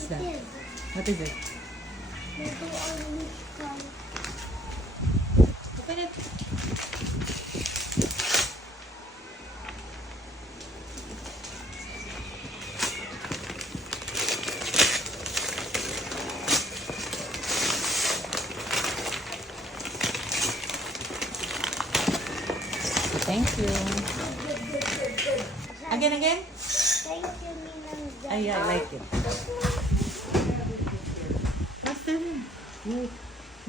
What's that? What is it? Open it. Thank you. Again? Thank you, Ninang Jack. I like it. What's that?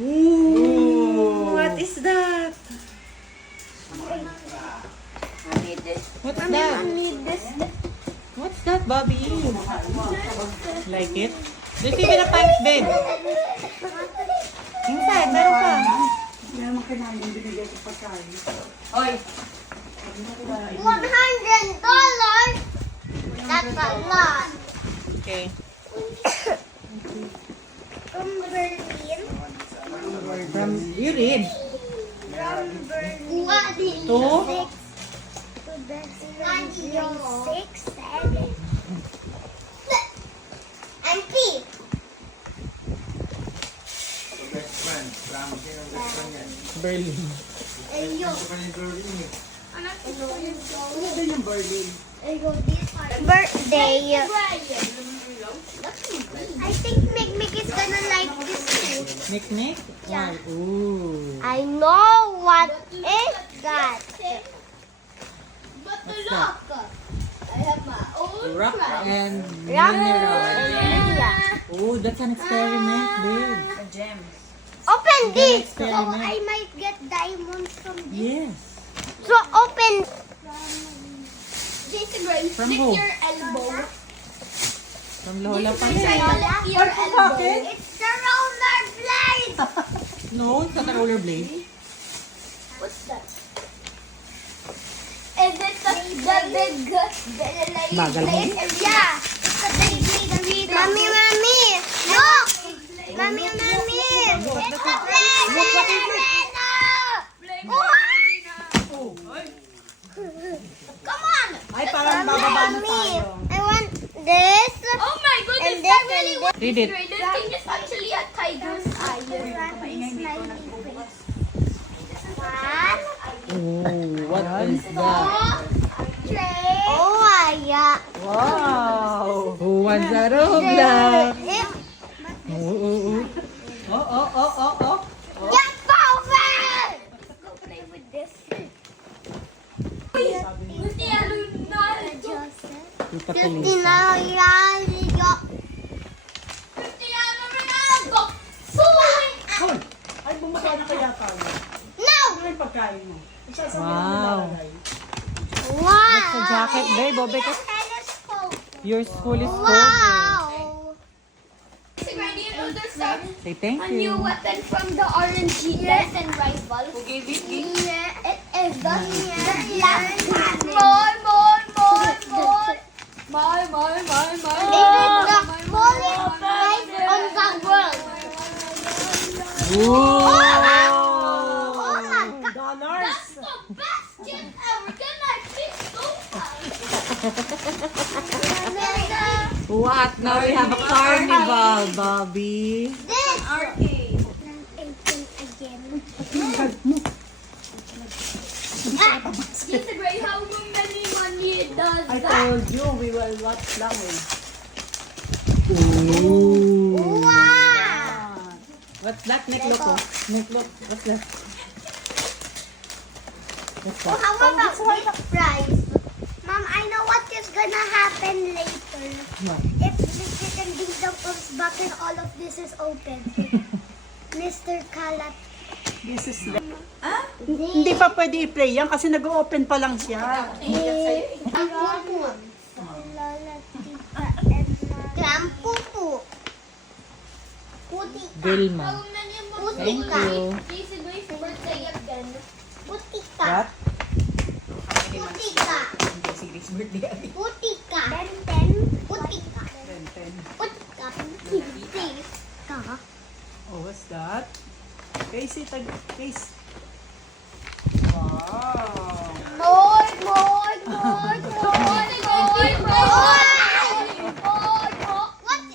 Ooh, what is that? I need this. What's I that? need this. What's that, Bobby? Like it? There's even a pants bed. Inside, meron pa. Hindi naman kailangan binigay ko pagkain. Oy! $100. That's a lot. Okay. From Berlin. From, you read. From Berlin. What did To? To the 6, 7. And P. Best friend. Drama kayo ng best friend yan. Berlin. Ayo. Ito pa yung Berlin eh. Ano ba yung Berlin? Birthday. I think Mick is gonna like this too. Nick? Yeah. Ooh. I know what is that. What's that? I have my own Rock and Rock mineral. and yeah. Oh, that's an experiment, babe. Open this. So experiment. I might get diamonds from this. Yes. So open. Jason Gray, From who? your elbow. From Lola pa Your rin. elbow. It's the roller blade. No, it's not a rollerblade. What's that? Is it the big Bagal mo. Yeah. It's the big Mommy. Look. Mommy. It's the blade. Come on. Ay, parang bababa na tayo. I want this. Oh my goodness, And that this really and was Read it. great. This thing is actually a tiger's eye. Oh, what is that? Oh, yeah. Wow! Who wants a Roblox? Oh. Get forward! Let's go play with this. Cristiano Ronaldo. Tita Kalisa. Cristiano Ronaldo. Suwing. Hoy! Ay, bumaba na kaya tayo. No! Ano yung pagkain mo? Isasabi mo Wow. nilalagay. Wow! It's a jacket, babe, oh, because Telescope. your school is cold. Wow! Ready to do some Say thank a new you. weapon from the RNG guys and rival. Who gave it? Yeah, it is the last one. More. It is the fullest prize on the world. Ooh. Oh my God! Dollars! The best gift ever. Can I pick What? Now we have a carnival, Bobby. This arcade. again. Jason Gray, how many money does I that? told you, we will watch lang eh. Ooh. Wow! What's that? Nick, look. Oh. Nick, look. What's that? What's So that? how about this prize? Mom, I know what is gonna happen later. What? If we can beat the post button, all of this is open. Mr. Kalat. This is Hindi pa pwede i-play yan kasi nag-open pa lang siya. Pupu. Lola, Tita, Edna. Krampupu. Putika. Vilma. How many money Thank you. Jason Gray's birthday again. Putika. What? Putika. Putika. Putika. Putika. Putika. Oh, what's that? Casey, Casey. Wow! More. More. What?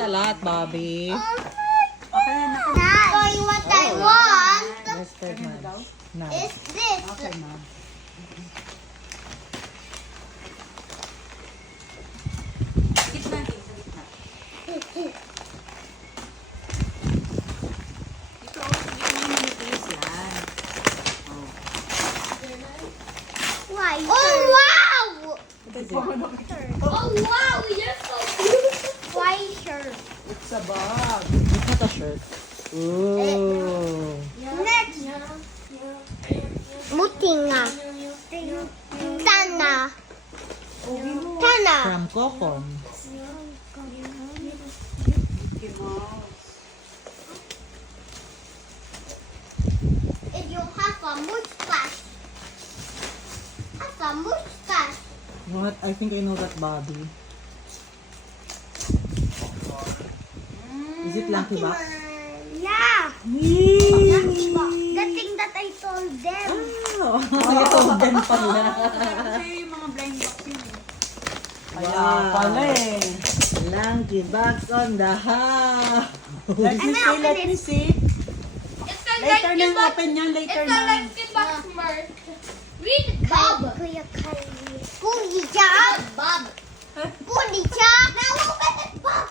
a lot, Bobby. Okay na. Dad, what I want Yes, third month. Nice. is this. Okay na. Why? Oh, wow! Oh wow, you're so beautiful. Why shirt? It's a bag. It's not a shirt. Ooh. Next. Mutinga. Tana. Tana. From Coco. If you have a mustache. Have a mustache. What? I think I know that, Bobby. Is it Lucky Box? Yeah. Lucky box. The thing that I told them. Oh, I told them pala. Kasi yung mga blind box yun eh. Kaya Wow. pala eh. Lucky Box on the house. Let me see, let me see. It's a Later lucky nang box. open yan, later It's a na. lucky box, Mark. Read Bob. Kuya Kylie. Puli Jack. Bob. Puli Jack. Now open it, Bob.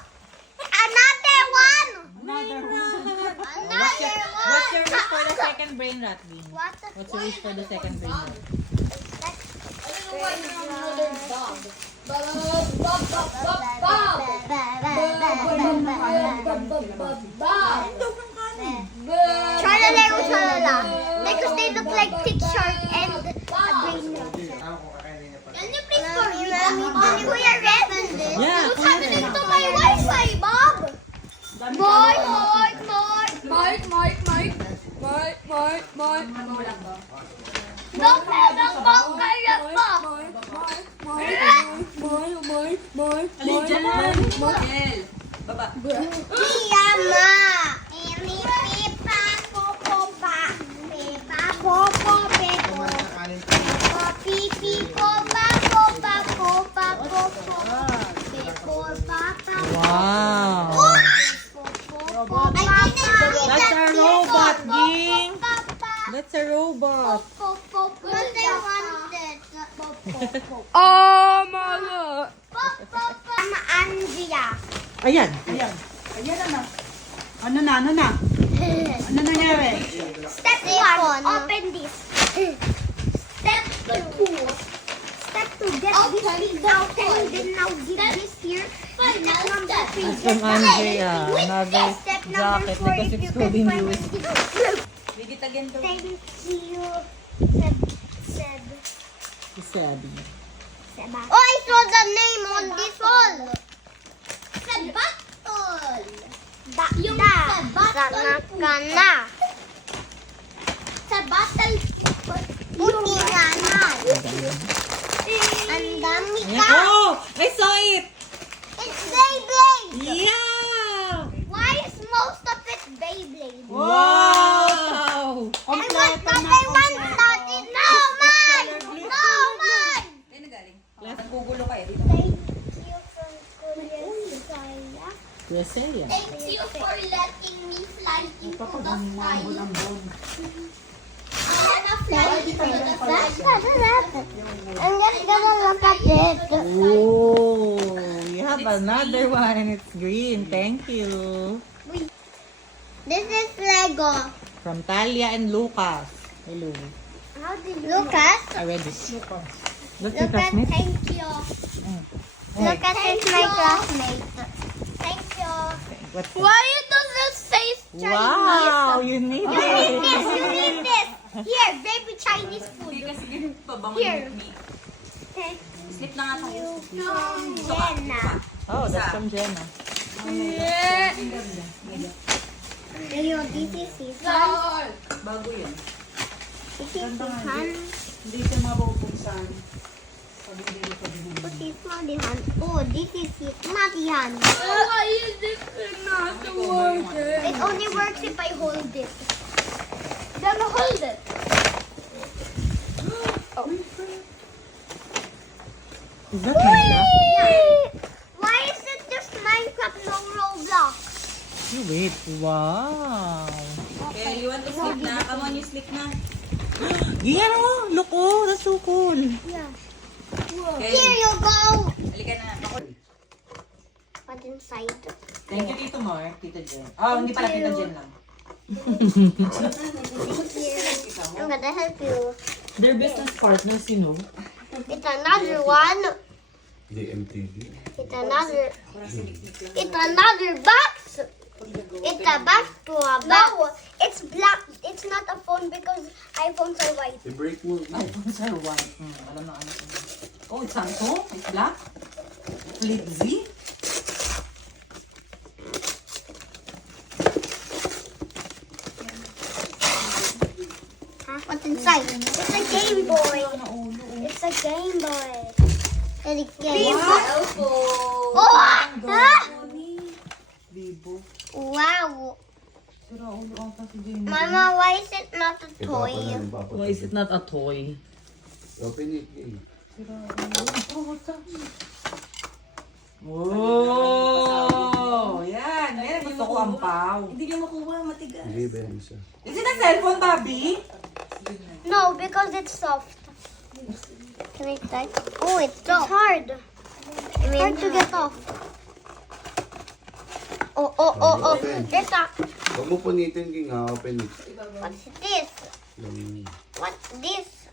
Another one. Another one. What's your wish for the second brain rot, Bean? What? What's your wish for the second brain rot? I don't know why you're another Bob. Bob, Bob, Bob, Bob, Bob. Try the Lego Shalala. Because they look like picture and a brain. Ako kung kakainin niya pa. Can you please for me? Kuya Red. Yeah, What's happening to my Wi-Fi, Bob? Mark, Mark, Mark, Mark, Mark, Mark, Mark, Mark, Mark, Mark. Don't have a phone, kaya pa. Alin dyan? Piyama. Pipa, popo, pa. Pipa, popo, pepo. Kakanin pa. Pipi, popa, popa, popa, popo. Pepo, papa. Wow. That's a robot, Ging. That's a robot. What they wanted. Oh my God. Mama Andrea. Ayan. Ayan. Ayan na. Ano na, ano na? Ano nangyari? Step 1, open this. Step 2. Step 2, get this big out and then now give this here. Step number 3. It's from Andrea. Another Step number jacket 4 because if it's you cold can in find use. it. Thank you. Seb. Sabi. Seba. Oh, I saw the name on this wall. Sebatol. Yung Sebatol. Kana. Sebatol. Puti nga na. Ang dami Ayan. ka. Oh! I saw it! It's Beyblade. Yeah! Why is most of it Beyblade? Wow! I want number 1 started. No, man! No, man! Last Thank you from Kuya Saya. Kuya. Thank you for letting me fly into the sky. I wanna fly into the sky. I'm just gonna look at it. Oh, you have another one and it's green. Thank you. This is Lego. From Talia and Lucas. Hello. How did Lucas? I read it. Look, your Lucas, classmate. thank you. Hey, Lucas is my classmate. Thank you. what's that? Why does it say Chinese? Wow, you need You need it. this, you need this. Here, baby Chinese food. Here. Thank you from Jenna. Oh, that's from Jenna. Ayun, this is season. Bago yan. This is season. Hindi siya mabubuksan. Pag hindi mo pag What is Madihan? Oh, this is Madihan. Why is this not working? It only works if I hold it. Then hold it. Is that Minecraft? Yeah. Why is it just Minecraft, no Roblox? You wait. Wow. Okay, you want to sleep na? Come on, you sleep na. Yan oh. Look oh. That's so cool. Yeah. Okay. Here you go. Halika na. What's inside? Thank you, Tito Mark. Tito Jen. Oh, hindi pala Tito Jen lang. I'm gonna help you. They're business partners, you know. It's another one. DMTV. It's another. It's another box. It's a box to a box. No, it's black. It's not a phone because iPhones are white. I-break mo. iPhone sir, one. Alam na ano. Oh, it's Samsung. It's black. Flip Z. Huh? What's inside? It's a Game Boy. It's a Game Boy. It's a Game Boy. Oh! Huh? Vivo. Wow. Sira ulo ata si Jenny. Mama, why is it not a toy? Why is it not a toy? Open it, Gay. Oh! Yan. Yan. Gusto ko ang pau. Hindi niya makuha. Matigas. Hindi, Benza. Is it a cellphone, Bobby? No, because it's soft. Can I touch? Oh, it's soft. It's hard. Hard to get off. Oh. There's a... Huwag mo punitin, Gay, nga. Open it. What's this? Yung... What's this?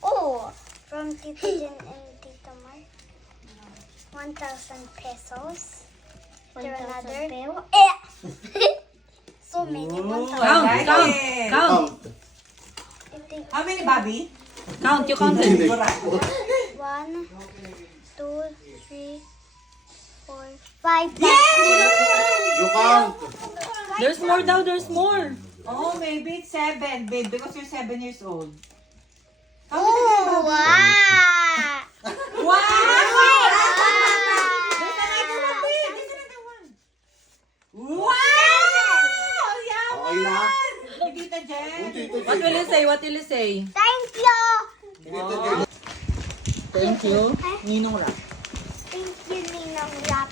Oh, from Tita Jen and Tita Mark. 1,000 pesos. There another. Eh! So many. 1,000. Count. Count. How many, Bobby? Count. You counted. 1, 2, 3, 4, 5. You count. There's more daw. There's more. Oh, maybe it's 7, babe, because you're 7 years old. Oh, wow! Wow! There's another one, babe. There's another one. Wow! Yeah, Okay na? Tita Jen. What will you say? What will you say? Thank you! Tita Jen. Thank you. Ninong Rap. Thank you, Ninong Rap.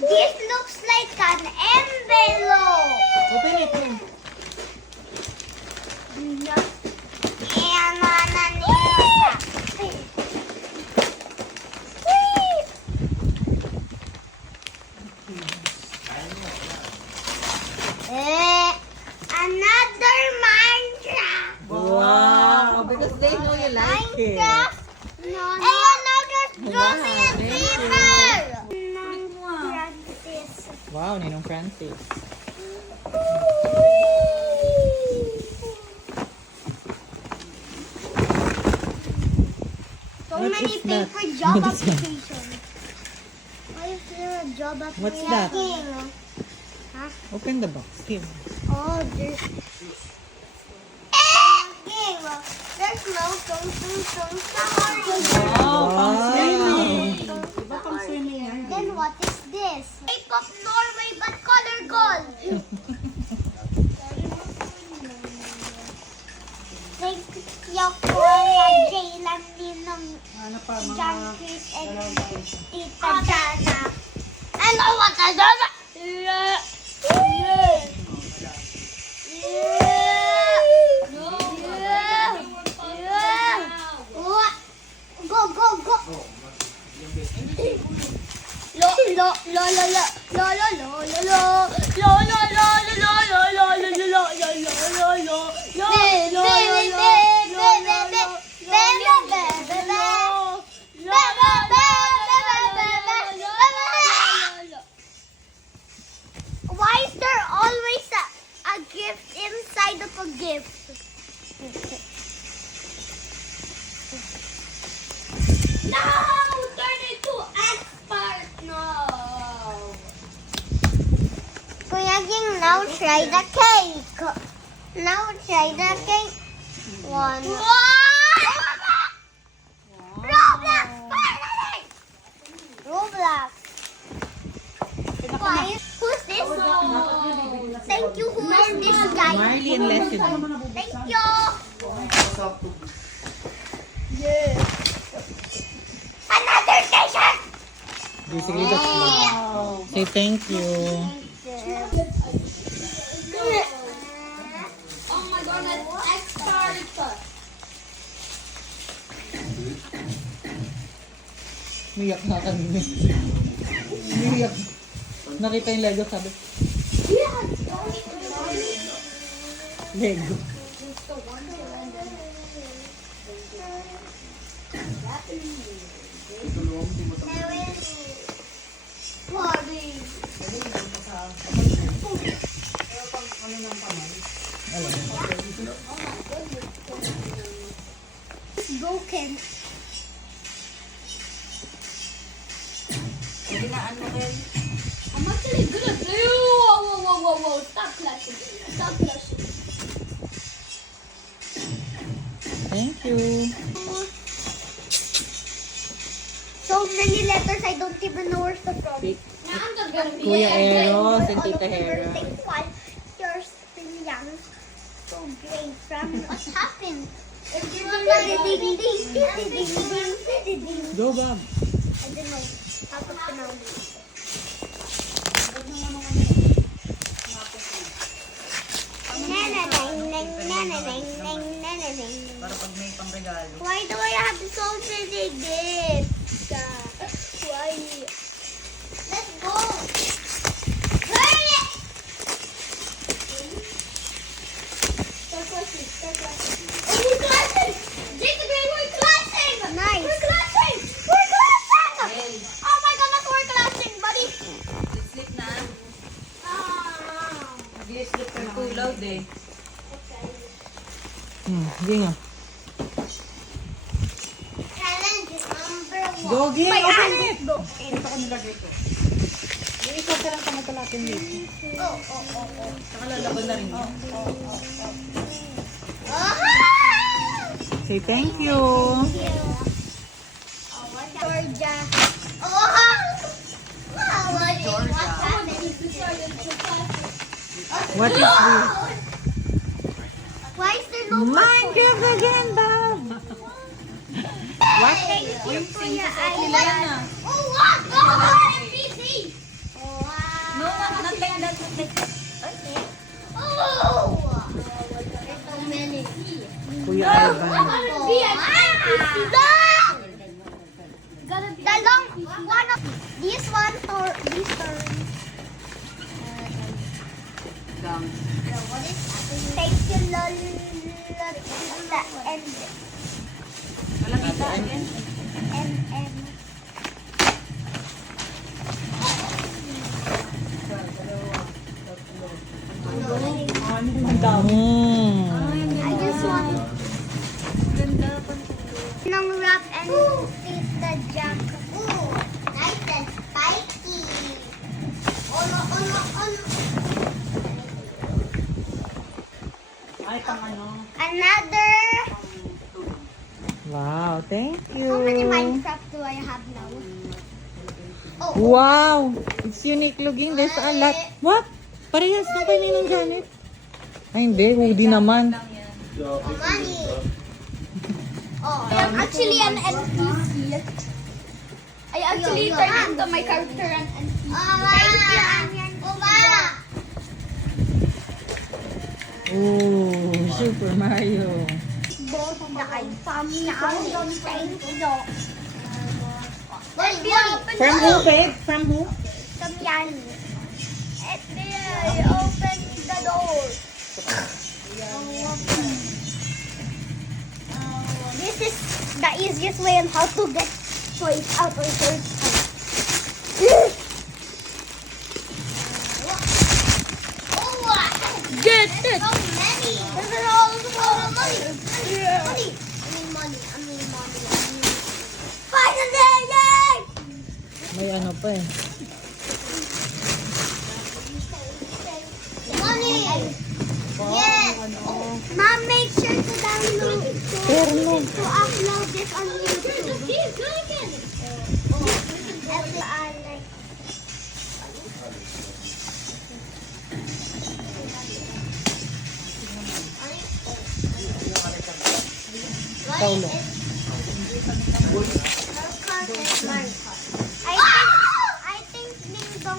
This looks like an envelope. Open it. And ananita. Another Minecraft. Wow. Because they know you like it. Minecraft. And another Josie and Peter. Francis. Wow, Ninong Francis. So What many is that? paper job What is that? applications. Why is there a job application? What's that? Huh? Open the box. Here. Oh, there's... Game. There's no tung. Then what is this? Lake of Norway but color gold. Thank you for Jaylan, Ninong, John Chris, and Tita Jana. I know what I done. Why is there always a gift inside of a gift? No! Turn it to expert! No! Kuya Ging, now try the cake. Now try the cake. One. Roblox! Roblox! Why? Who's this? Thank you. Who is this guy? Marley and Leslie. Thank you. Another t-shirt. Basically, that's Say thank you. Oh my goodness, extra. Umiyak na kanina. Umiyak. Nakita yung Lego, sabi, Lego. Broken. I'm actually good at this. Whoa. Stop flashing. Stop flashing. Thank you. So many letters, I don't even know where's the from. Now I'm just gonna be Kuya Eros and All of Tita them Hera. were like 5 years still young. So great. From what happened? Go, Bob. I don't know how to pronounce it. Para pag may pangregalo. Why do I have so many gifts? Why? Let's go. Burn it. Oh, we're clashing. Jacob, we're clashing. Nice. We're clashing. We're clashing. Oh my goodness, we're clashing, buddy. Sleep na. Ah. Mag-sleep ka too loud eh. Sige nga. Challenge number 1. Go, Ging. Open it. Ito ko nilagay ko. Yung isa ka lang kamatalatin dito. Oh. Saka lalaban na rin yun. Say thank you. Georgia. Oh! What is this? Why is there no Minecraft again, Bob. What? Thank you for your idea. Oh, what? Go on, PC. No, not like that. Not like that. Okay. Oh! There's so many. Kuya Ivan. The long one of these one or these turns. What is thank you, the end. Kalabita again. M. I just want long wrap and eat the jack. Ooh, nice and spiky. Oh no. Ay, pang ano. Another. Wow, thank you. How many Minecraft do I have now? Oh, Wow, it's unique looking. There's a lot. What? Parehas na kayo ng Janet? Ay, hindi. Hoodie naman. money. Oh, I'm Actually, an NPC. I actually turned into my character an NPC. Oh, Super Mario. Both the family. Thank you. From who, babe? From who? From Yanni. FBI, open the door. This is the easiest way on how to get toys out or toys out. Get it! So many. Look at all the money. I mean money. Finally! Yay! May ano pa eh. Money! Yes! Mom, make sure to download to upload this on YouTube. Paulo. I think Ningdong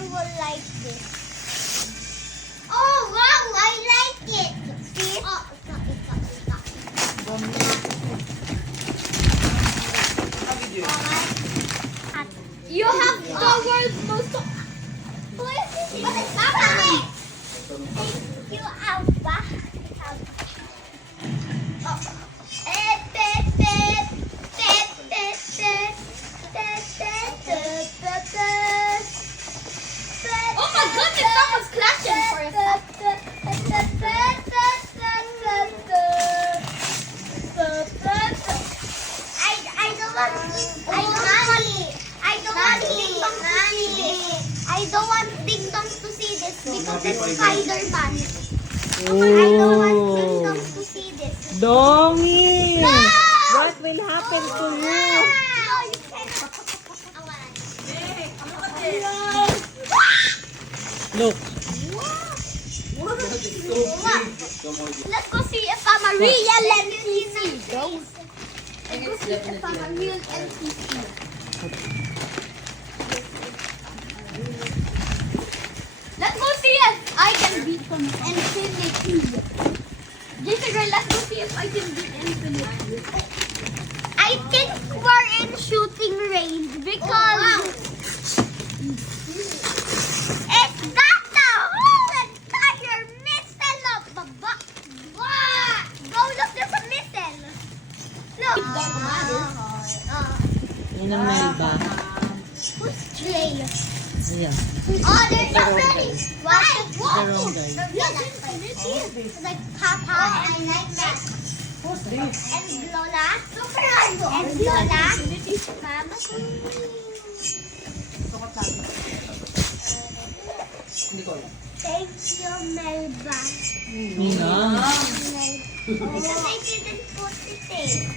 the world's most... Who is this? Mama! Thank you, Alpha. Oh my goodness, someone's clapping for us. I don't want Ding Dong to see this because it's Spider-Man. I don't want Ding Dong to see this. Domi! What will happen to you? Look. Let's go see if I'm a real NPC. Let's go see if I'm a real NPC. Let's go see if I can beat Infinity. Jason, girl, let's go see if I can beat Infinity. I think we're in shooting range because it's got the whole entire missile of the box. Go look, there's a missile. Look. Yan ang Melba. Who's Trey? Ayan. Oh, there's already. What? Wrong guy. It's like Papa and like Max. Who's this? And Lola. And Lola. Mama. Hindi ko alam. Thank you, Melba. Nina. Because I didn't put it in.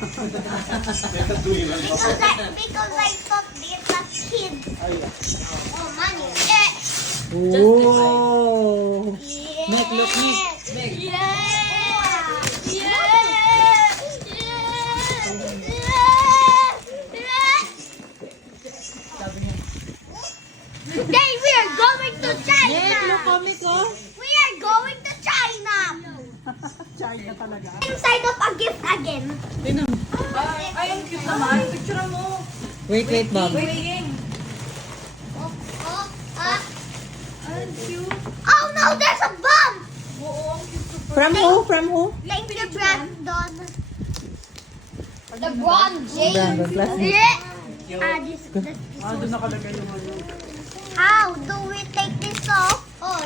Because I thought these are kids. Oh, money. Oh. Yeah. Nick, look, Nick. Yeah. Today we are going to China. Nick, look, comic, oh. We are going to China. China talaga. Inside of a gift again. Tingnan mo. Ay, ang cute naman. Picture mo. Wait, Bob. Waiting. Oh no, there's a bomb. From who? From who? Thank you, Brandon. LeBron James. Brandon class. This. Ah, doon nakalagay yung ano. How do we take this off? Oh,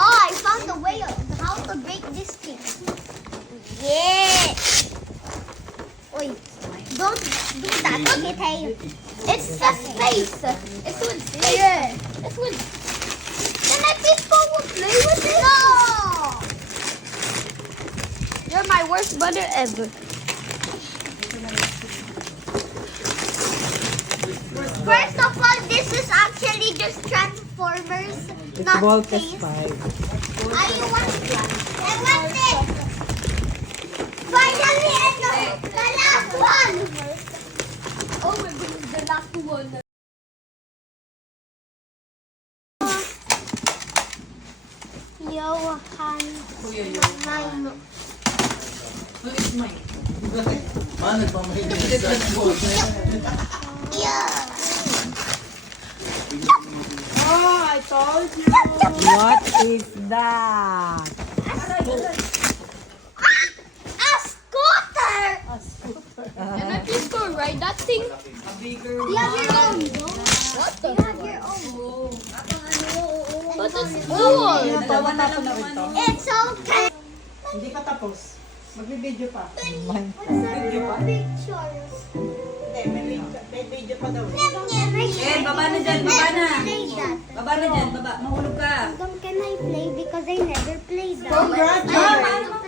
I found the way of how to break this thing. Yeah. Oi, don't do that. Okay, hey. It's the space. It's with space. Yeah. It's with... Can I please go play with it? No. You're my worst brother ever. First of all, this is actually just Transformers, It's not Voltes space. 5. I want it. Finally, and the last one. Oh my goodness, the last one. Johan. Kuya, yun. Mine. Who is mine? Ma, nagpamahilig sa cellphone. Yeah. Oh, I told you. What is that? A scooter. Can I please go ride that thing? A bigger You have your own. What the? You have your own. But it's cool. Tawa na rin to. It's okay. Hindi pa tapos. Magbibideo pa. Pictures. May video pa daw. Eh, baba na dyan, baba na. Baba na dyan, baba. Mahulog ka. Can I play because I never played that? Congratulations.